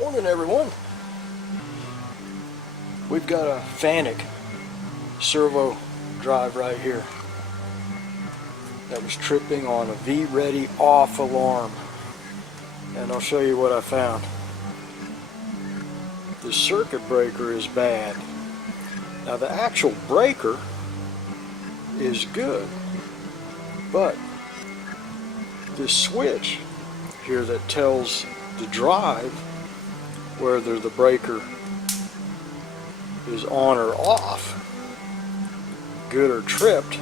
Morning, everyone. We've got a Fanuc servo drive right here that was tripping on a VRDY off alarm, and I'll show you what I found. The circuit breaker is bad. Now the actual breaker is good, but this switch here that tells the drive whether the breaker is on or off, good or tripped,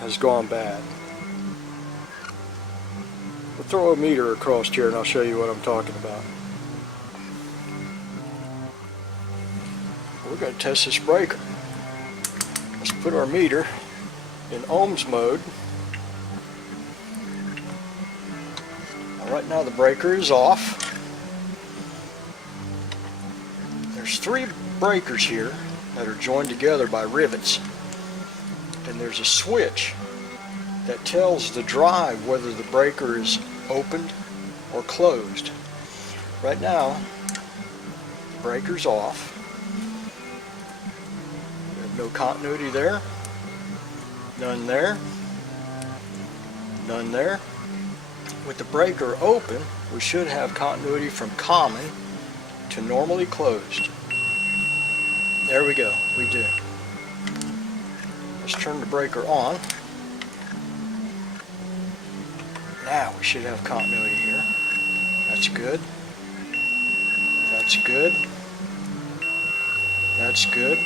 has gone bad. We'll throw a meter across here and I'll show you what I'm talking about. We're going to test this breaker. Let's put our meter in ohms mode. Now, right now the breaker is off. There's three breakers here that are joined together by rivets, and there's a switch that tells the drive whether the breaker is opened or closed. Right now the breaker's off. We have no continuity there, none there, none there. With the breaker open, we should have continuity from common to normally closed. There we go, we do. Let's turn the breaker on. Now we should have continuity here. That's good. That's good. That's good.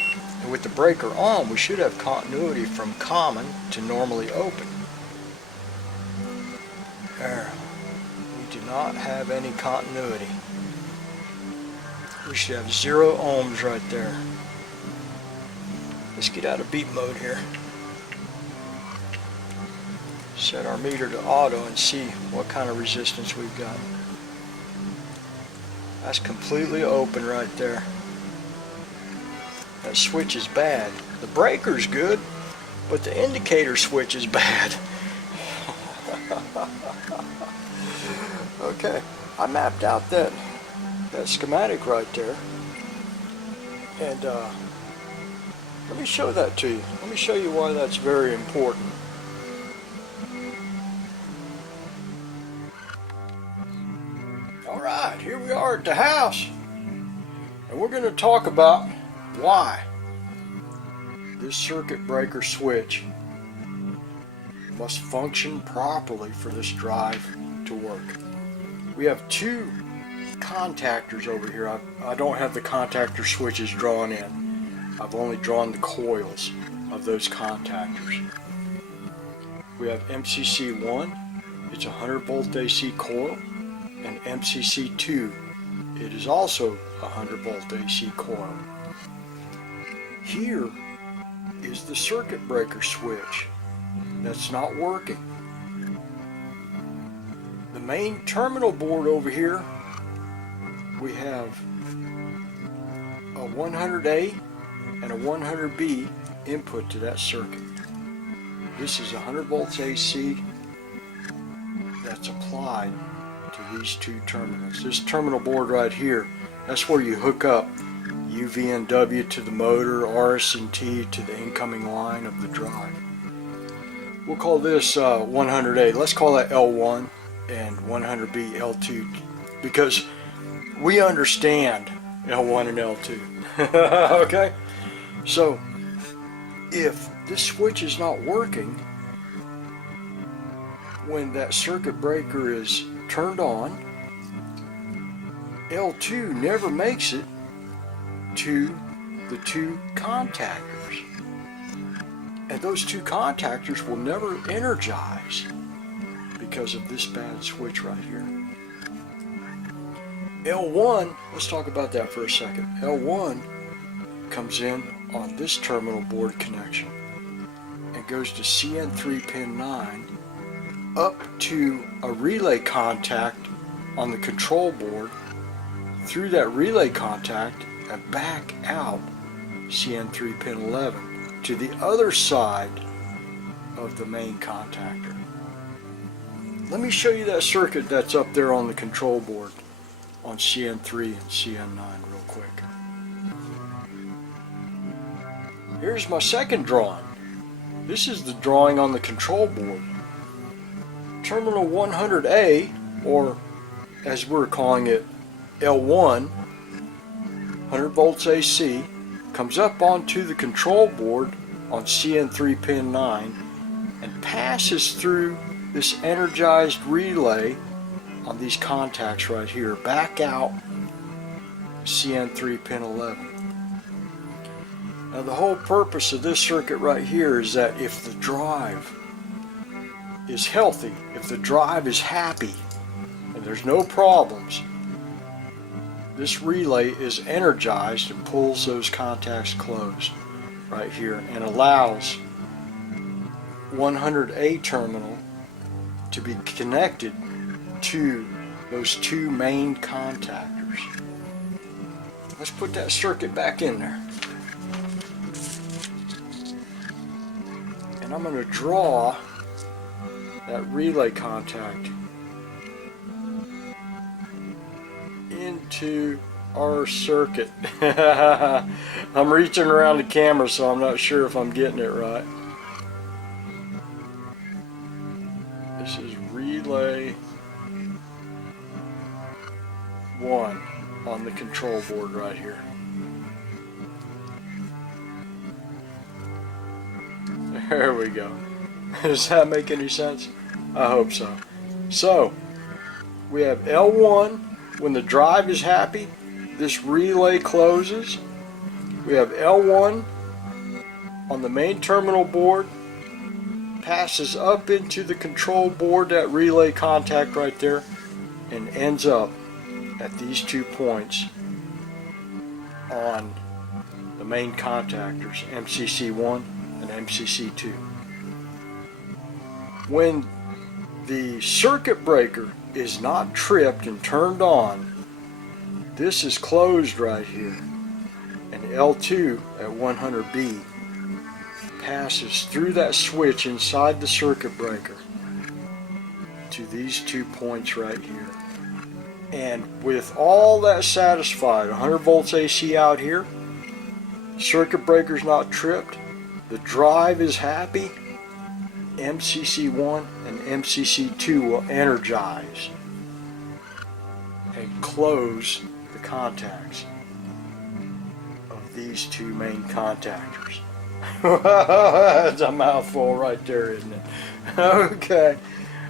And with the breaker on, we should have continuity from common to normally open. There. We do not have any continuity. We should have 0 ohms right there. Let's get out of beep mode here. Set our meter to auto and see what kind of resistance we've got. That's completely open right there. That switch is bad. The breaker's good, but the indicator switch is bad. Okay, I mapped out that schematic right there, and let me show that to you. Let me show you why that's very important. Alright, here we are at the house, and we're going to talk about why this circuit breaker switch must function properly for this drive to work. We have two contactors over here. I don't have the contactor switches drawn in. I've only drawn the coils of those contactors. We have MCC1, it's a 100 volt AC coil, and MCC2, it is also a 100 volt AC coil. Here is the circuit breaker switch that's not working. The main terminal board over here, we have a 100A and a 100B input to that circuit. This is 100 volts AC that's applied to these two terminals. This terminal board right here, that's where you hook up UV&W to the motor, RS and T to the incoming line of the drive. We'll call this 100A. Let's call that L1 and 100B L2, because we understand L1 and L2. Okay? So, if this switch is not working when that circuit breaker is turned on, L2 never makes it to the two contactors. And those two contactors will never energize because of this bad switch right here. L1, let's talk about that for a second. L1 comes in on this terminal board connection and goes to CN3 pin 9 up to a relay contact on the control board, through that relay contact and back out CN3 pin 11 to the other side of the main contactor. Let me show you that circuit that's up there on the control board on CN3 and CN9 real quick. Here's my second drawing. This is the drawing on the control board. Terminal 100A, or as we're calling it, L1, 100 volts AC, comes up onto the control board on CN3 pin 9 and passes through this energized relay on these contacts right here, back out CN3 pin 11. Now the whole purpose of this circuit right here is that if the drive is healthy, if the drive is happy, and there's no problems, this relay is energized and pulls those contacts closed right here and allows 100A terminal to be connected to those two main contactors. Let's put that circuit back in there. And I'm going to draw that relay contact into our circuit. I'm reaching around the camera, so I'm not sure if I'm getting it right. This is relay 1 on the control board right here. There we go. Does that make any sense? I hope so. So, we have L1. When the drive is happy, this relay closes. We have L1 on the main terminal board, passes up into the control board, that relay contact right there, and ends up at these 2 points on the main contactors, MCC1 and MCC2. When the circuit breaker is not tripped and turned on, this is closed right here, and L2 at 100B passes through that switch inside the circuit breaker to these 2 points right here. And with all that satisfied, 100 volts AC out here, circuit breaker's not tripped, the drive is happy, MCC1 and MCC2 will energize and close the contacts of these 2 main contactors. That's a mouthful right there, isn't it? Okay,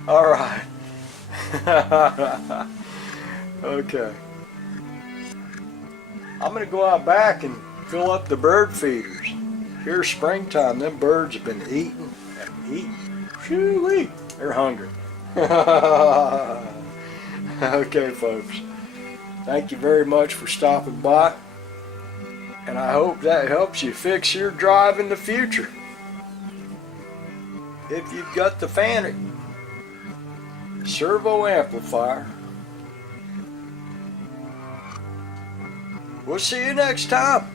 alright. Okay. I'm going to go out back and fill up the bird feeders. Here's springtime, them birds have been eating and eating. Shoo-wee, they're hungry. Okay, folks. Thank you very much for stopping by. And I hope that helps you fix your drive in the future. If you've got the Fanuc Servo Amplifier. We'll see you next time.